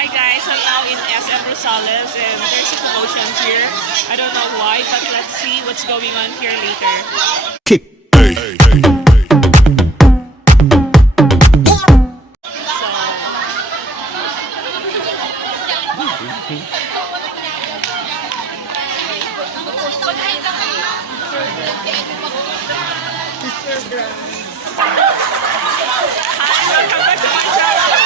Hi guys, I'm now in SM Rosales and there's a promotion here. I don't know why, but let's see what's going on here later. Hi, welcome back to my channel.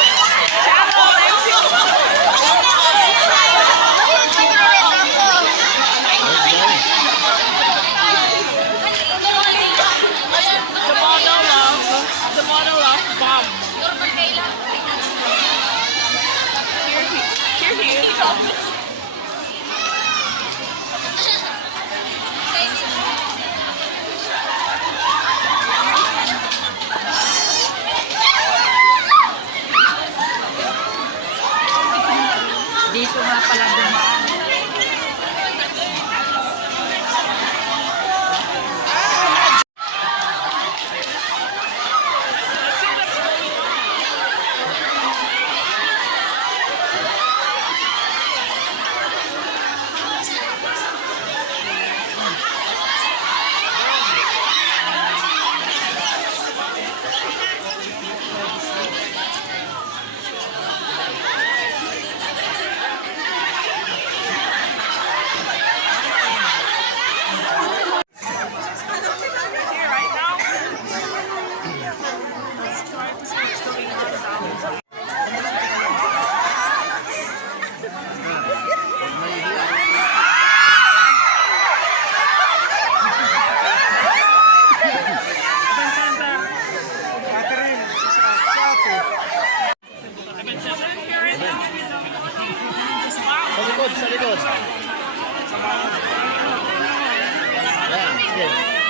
The model of Bob. Here he is. Dito nga pala dumaan. Sa likod. Ayan, sige.